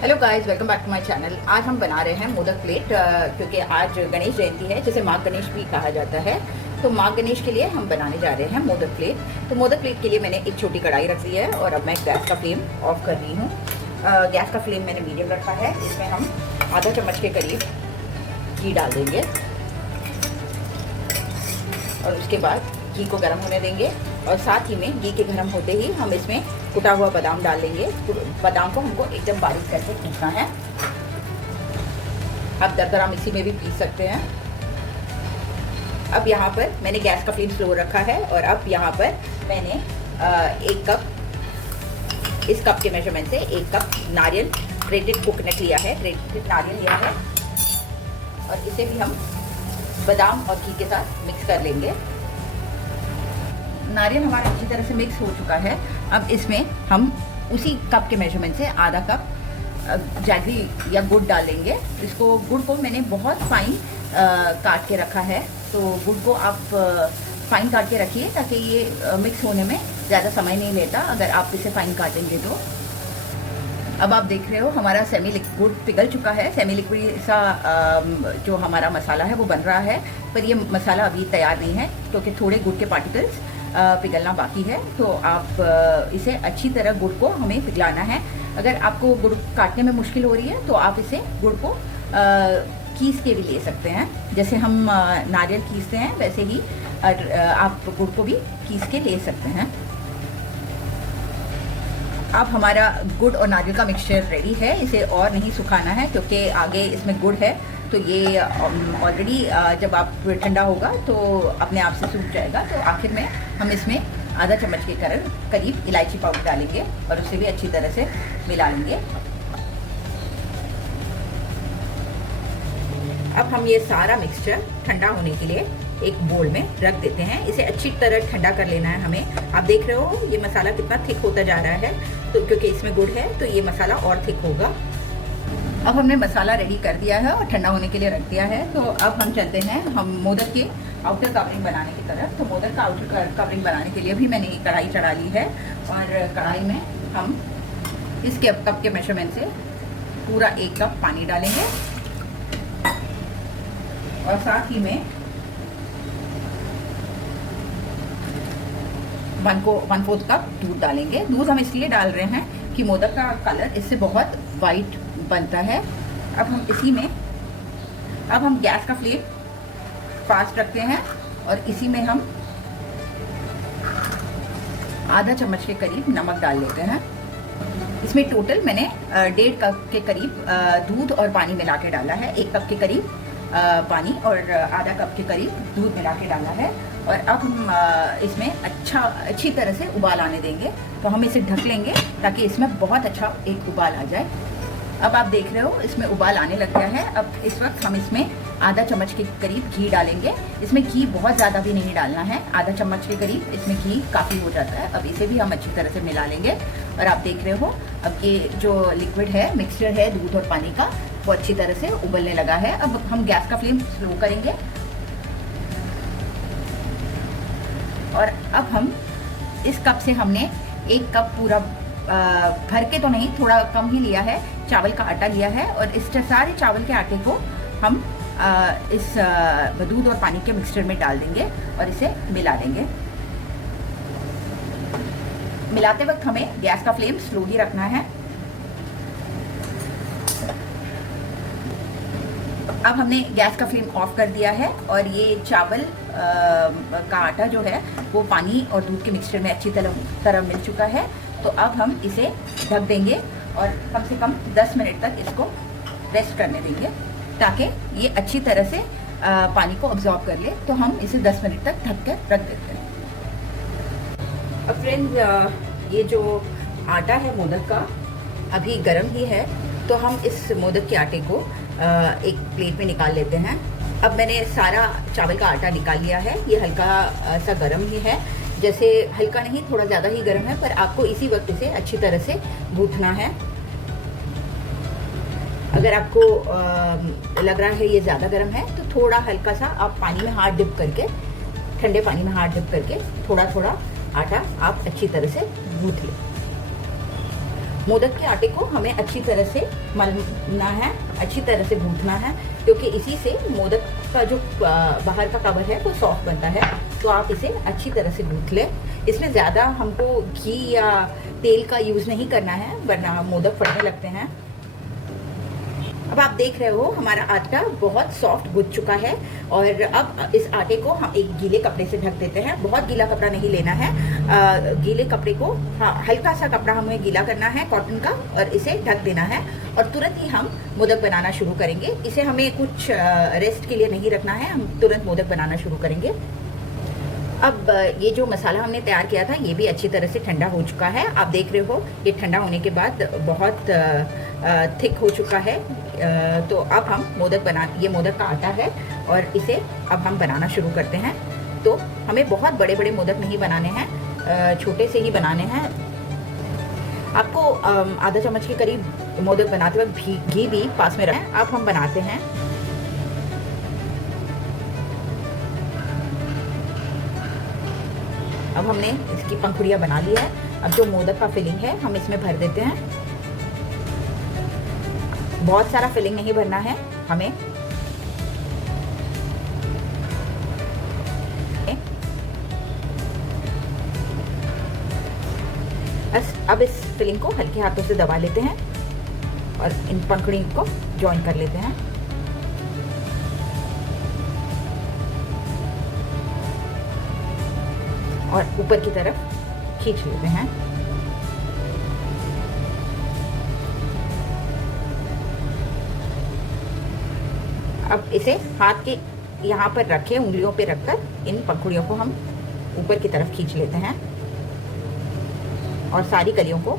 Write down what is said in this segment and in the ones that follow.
Hello guys, welcome back to my channel. आज हम बना रहे हैं मोदक प्लेट, क्योंकि आज गणेश जयंती है, जिसे माँ गणेश भी कहा जाता है। तो माँ गणेश के लिए हम बनाने जा रहे हैं मोदक प्लेट। तो मोदक प्लेट के लिए मैंने एक छोटी कढ़ाई रख दी है और अब मैं गैस का फ्लेम ऑफ कर रही हूँ। गैस का फ्लेम मैंने मीडियम रखा है। इसमें हम आधा चम्मच के करीब घी डाल देंगे और उसके बाद घी को गर्म होने देंगे और साथ ही में घी के गर्म होते ही हम इसमें कुटा हुआ बादाम डाल देंगे। बादाम को हमको एकदम बारीक करके पीसना है। आप दरदरा मिक्सी में भी पीस सकते हैं। अब यहाँ पर मैंने गैस का फ्लेम स्लो रखा है और अब यहाँ पर मैंने एक कप, इस कप के मेजरमेंट से 1 कप नारियल ग्रेटेड कोकोनट लिया है, ग्रेटेड नारियल लिया है और इसे भी हम बादाम और घी के साथ मिक्स कर लेंगे। नारियल हमारा अच्छी तरह से मिक्स हो चुका है। अब इसमें हम उसी कप के मेजरमेंट से आधा कप जैगरी या गुड़ डाल लेंगे। इसको गुड़ को मैंने बहुत फाइन काट के रखा है, तो गुड़ को आप फाइन काट के रखिए ताकि ये मिक्स होने में ज़्यादा समय नहीं लेता अगर आप इसे फाइन काटेंगे तो। अब आप देख रहे हो हमारा सेमी लिक्विड पिघल चुका है। सेमी लिक्विड सा जो हमारा मसाला है वो बन रहा है, पर ये मसाला अभी तैयार नहीं है क्योंकि थोड़े गुड़ के पार्टिकल्स पिघलना बाकी है। तो आप इसे अच्छी तरह गुड़ को हमें पिघलाना है। अगर आपको गुड़ काटने में मुश्किल हो रही है तो आप इसे गुड़ को कीस के भी ले सकते हैं। जैसे हम नारियल कीसते हैं वैसे ही आप गुड़ को भी कीस के ले सकते हैं। अब हमारा गुड़ और नारियल का मिक्सचर रेडी है। इसे और नहीं सुखाना है क्योंकि आगे इसमें गुड़ है, तो ये ऑलरेडी जब आप ठंडा होगा तो अपने आप से सूख जाएगा। तो आखिर में हम इसमें आधा चम्मच के करीब इलायची पाउडर डालेंगे और उसे भी अच्छी तरह से मिला लेंगे। अब हम ये सारा मिक्सचर ठंडा होने के लिए एक बोल में रख देते हैं। इसे अच्छी तरह ठंडा कर लेना है हमें। आप देख रहे हो ये मसाला कितना थिक होता जा रहा है, तो क्योंकि इसमें गुड़ है तो ये मसाला और थिक होगा। अब हमने मसाला रेडी कर दिया है और ठंडा होने के लिए रख दिया है। तो अब हम चलते हैं हम मोदक के आउटर कवरिंग बनाने की तरफ। तो मोदक का आउटर कवरिंग बनाने के लिए भी मैंने एक कढ़ाई चढ़ा ली है और कढ़ाई में हम इस कप के मेजरमेंट से पूरा 1 कप पानी डालेंगे और साथ ही में 1/4 कप दूध डालेंगे। दूध हम इसलिए डाल रहे हैं कि मोदक का कलर इससे बहुत वाइट बनता है। अब हम इसी में गैस का फ्लेम फास्ट रखते हैं और इसी में हम आधा चम्मच के करीब नमक डाल लेते हैं। इसमें टोटल मैंने 1.5 कप के करीब दूध और पानी मिला के डाला है। 1 कप के करीब पानी और आधा कप के करीब दूध मिला के डाला है और अब हम इसमें अच्छी तरह से उबाल आने देंगे। तो हम इसे ढक लेंगे ताकि इसमें बहुत अच्छा एक उबाल आ जाए। अब आप देख रहे हो इसमें उबाल आने लग गया है। अब इस वक्त हम इसमें आधा चम्मच के करीब घी डालेंगे। इसमें घी बहुत ज़्यादा भी नहीं डालना है, आधा चम्मच के करीब इसमें घी काफ़ी हो जाता है। अब इसे भी हम अच्छी तरह से मिला लेंगे और आप देख रहे हो अब ये जो लिक्विड है, मिक्सचर है दूध और पानी का, वो अच्छी तरह से उबलने लगा है। अब हम गैस का फ्लेम स्लो करेंगे और अब हम इस कप से हमने 1 कप पूरा भर के तो नहीं, थोड़ा कम ही लिया है, चावल का आटा लिया है और इस सारे चावल के आटे को हम इस दूध और पानी के मिक्सचर में डाल देंगे और इसे मिला देंगे। मिलाते वक्त हमें गैस का फ्लेम स्लो ही रखना है। अब हमने गैस का फ्लेम ऑफ कर दिया है और ये चावल का आटा जो है वो पानी और दूध के मिक्सचर में अच्छी तरह मिल चुका है। तो अब हम इसे ढक देंगे और कम से कम 10 मिनट तक इसको रेस्ट करने देंगे ताकि ये अच्छी तरह से पानी को अब्जॉर्ब कर ले। तो हम इसे 10 मिनट तक ढक कर रख देते हैं। अब फ्रेंड्स, ये जो आटा है मोदक का अभी गर्म ही है, तो हम इस मोदक के आटे को एक प्लेट में निकाल लेते हैं। अब मैंने सारा चावल का आटा निकाल लिया है। ये हल्का सा गर्म ही है, जैसे हल्का नहीं थोड़ा ज़्यादा ही गर्म है, पर आपको इसी वक्त इसे अच्छी तरह से गूंथना है। अगर आपको लग रहा है ये ज़्यादा गर्म है तो थोड़ा हल्का सा आप पानी में हाथ डिप करके, ठंडे पानी में हाथ डिप करके थोड़ा थोड़ा आटा आप अच्छी तरह से गूंथ लें। मोदक के आटे को हमें अच्छी तरह से मलना है, अच्छी तरह से गूंथना है, क्योंकि इसी से मोदक का जो बाहर का कवर है वो सॉफ्ट बनता है। तो आप इसे अच्छी तरह से गूंथ लें। इसमें ज़्यादा हमको घी या तेल का यूज़ नहीं करना है, वरना मोदक फटने लगते हैं। अब आप देख रहे हो हमारा आटा बहुत सॉफ्ट गूंथ चुका है, और अब इस आटे को हम एक गीले कपड़े से ढक देते हैं। बहुत गीला कपड़ा नहीं लेना है, गीले कपड़े को हल्का सा कपड़ा हमें गीला करना है कॉटन का, और इसे ढक देना है, और तुरंत ही हम मोदक बनाना शुरू करेंगे। इसे हमें कुछ रेस्ट के लिए नहीं रखना है, हम तुरंत मोदक बनाना शुरू करेंगे। अब ये जो मसाला हमने तैयार किया था ये भी अच्छी तरह से ठंडा हो चुका है। आप देख रहे हो ये ठंडा होने के बाद बहुत थिक हो चुका है। तो अब हम ये मोदक का आटा है, और इसे अब हम बनाना शुरू करते हैं। तो हमें बहुत बड़े बड़े मोदक नहीं बनाने हैं, छोटे से ही बनाने हैं। आपको आधा चम्मच के करीब मोदक बनाते वक्त घी भी पास में रखें। अब हम बनाते हैं। अब हमने इसकी पंखुड़ियाँ बना ली है। अब जो मोदक का फिलिंग है हम इसमें भर देते हैं। बहुत सारा फिलिंग नहीं भरना है हमें। अब इस फिलिंग को हल्के हाथों से दबा लेते हैं और इन पंखुड़ी को जॉइन कर लेते हैं। और ऊपर की तरफ खींच लेते हैं। अब इसे हाथ के यहाँ पर रखे, उंगलियों पे रखकर इन पंखुड़ियों को हम ऊपर की तरफ खींच लेते हैं और सारी कलियों को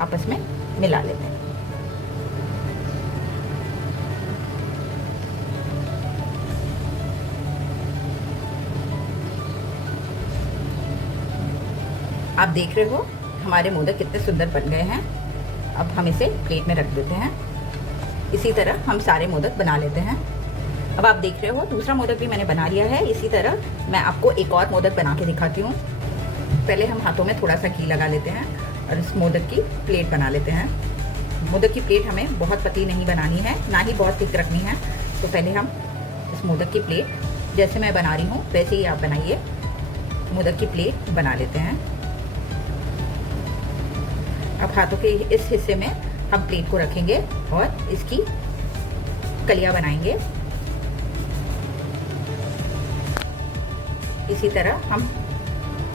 आपस में मिला लेते हैं। आप देख रहे हो हमारे मोदक कितने सुंदर बन गए हैं। अब हम इसे प्लेट में रख देते हैं। इसी तरह हम सारे मोदक बना लेते हैं। अब आप देख रहे हो दूसरा मोदक भी मैंने बना लिया है। इसी तरह मैं आपको एक और मोदक बना के दिखाती हूँ। पहले हम हाथों में थोड़ा सा घी लगा लेते हैं और इस मोदक की प्लेट बना लेते हैं। मोदक की प्लेट हमें बहुत पतली नहीं बनानी है, ना ही बहुत थिक रखनी है। तो पहले हम इस मोदक की प्लेट जैसे मैं बना रही हूँ वैसे ही आप बनाइए। मोदक की प्लेट बना लेते हैं। अब हाथों के इस हिस्से में हम प्लेट को रखेंगे और इसकी कलियां बनाएंगे। इसी तरह हम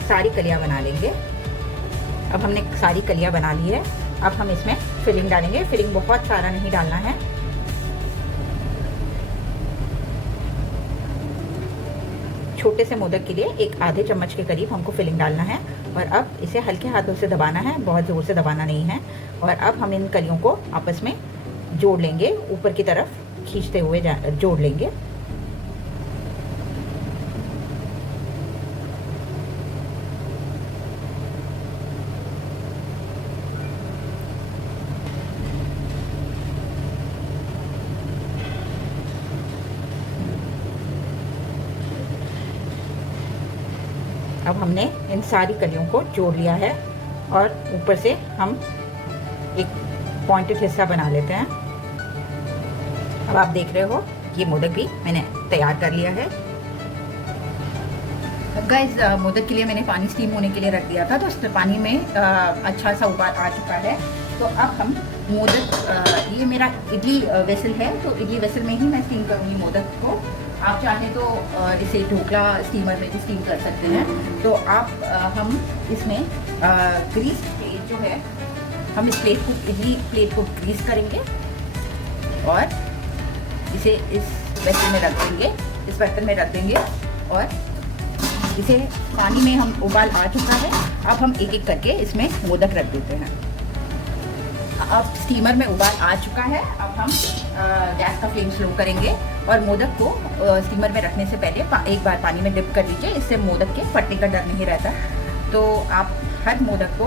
सारी कलियां बना लेंगे। अब हमने सारी कलियां बना ली है। अब हम इसमें फिलिंग डालेंगे। फिलिंग बहुत सारा नहीं डालना है। छोटे से मोदक के लिए एक आधे चम्मच के करीब हमको फिलिंग डालना है। और अब इसे हल्के हाथों से दबाना है, बहुत ज़ोर से दबाना नहीं है। और अब हम इन कलियों को आपस में जोड़ लेंगे, ऊपर की तरफ खींचते हुए जोड़ लेंगे। अब हमने इन सारी कलियों को जोड़ लिया है और ऊपर से हम एक पॉइंटेड हिस्सा बना लेते हैं। अब आप देख रहे हो ये मोदक भी मैंने तैयार कर लिया है। गाइस मोदक के लिए मैंने पानी स्टीम होने के लिए रख दिया था, तो इस पानी में अच्छा सा उबाल आ चुका है। तो अब हम मोदक, ये मेरा इडली वेसल है, तो इडली वेसल में ही मैं स्टीम करूँगी मोदक को। आप चाहें तो इसे ढोकला स्टीमर में भी स्टीम कर सकते हैं। तो हम इसमें ग्रीस प्लेट जो है, हम इस प्लेट को, इडली प्लेट को ग्रीस करेंगे और इसे इस वेसल में रख देंगे, इस बर्तन में रख देंगे। और इसे पानी में हम उबाल आ चुका है। अब हम एक एक करके इसमें मोदक रख देते हैं। अब स्टीमर में उबाल आ चुका है। अब हम गैस का फ्लेम स्लो करेंगे और मोदक को स्टीमर में रखने से पहले एक बार पानी में डिप कर लीजिए। इससे मोदक के फटने का डर नहीं रहता। तो आप हर मोदक को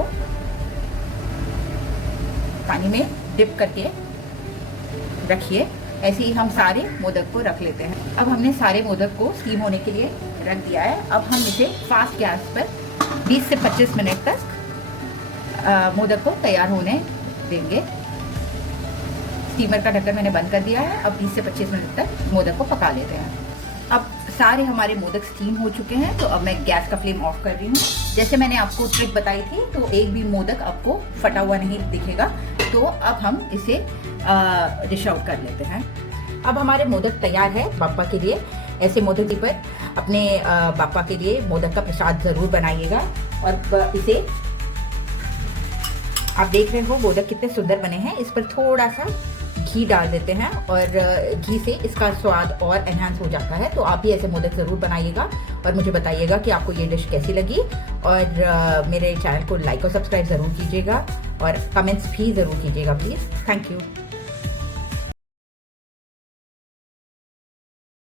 पानी में डिप करके रखिए। ऐसे ही हम सारे मोदक को रख लेते हैं। अब हमने सारे मोदक को स्टीम होने के लिए रख दिया है। अब हम इसे फास्ट गैस पर 20 से 25 मिनट तक मोदक को तैयार होने देंगे। स्टीमर का ढक्कन मैंने बंद कर दिया है। अब 20 से 25 मिनट तक मोदक को पका लेते हैं। अब सारे हमारे मोदक स्टीम हो चुके हैं, तो अब मैं गैस का फ्लेम ऑफ कर रही हूँ। जैसे मैंने आपको ट्रिक बताई थी, तो एक भी मोदक आपको फटा हुआ नहीं दिखेगा। तो अब हम इसे डिश आउट कर लेते हैं। अब हमारे मोदक तैयार है बाप्पा के लिए। ऐसे मोदक पर अपने बाप्पा के लिए मोदक का प्रसाद जरूर बनाइएगा। और इसे आप देख रहे हो मोदक कितने सुंदर बने हैं। इस पर थोड़ा सा घी डाल देते हैं और घी से इसका स्वाद और एनहांस हो जाता है। तो आप भी ऐसे मोदक ज़रूर बनाइएगा और मुझे बताइएगा कि आपको ये डिश कैसी लगी। और मेरे चैनल को लाइक और सब्सक्राइब ज़रूर कीजिएगा और कमेंट्स भी ज़रूर कीजिएगा प्लीज़। Thank you.